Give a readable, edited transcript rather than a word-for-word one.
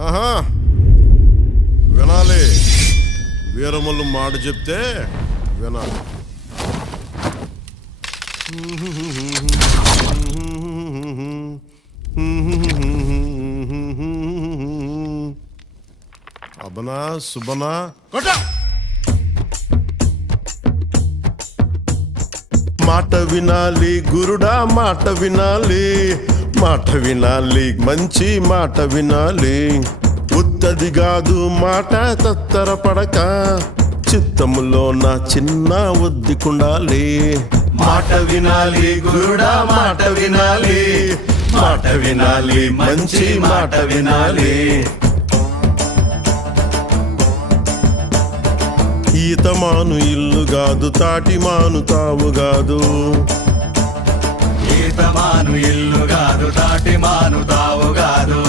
ఆహా వినాలి, వీరములు మాట చెప్తే వినాలి. అబనా సుబనా మాట వినాలి గురుడా, మాట వినాలి, మాట వినాలి, మంచి మాట వినాలి. ఉత్తది కాదు మాట తత్తర పడక, చిత్తములో నా చిన్న ఒద్దికుండాలి. మాట వినాలి గురుడా, మాట వినాలి, మాట వినాలి, మంచి మాట వినాలి. ఈతమాను ఇల్లు కాదు, తాటి మాను తావు కాదు. ఈతమాను ఇల్లు కాదు, తాటి మాను తావు కాదు.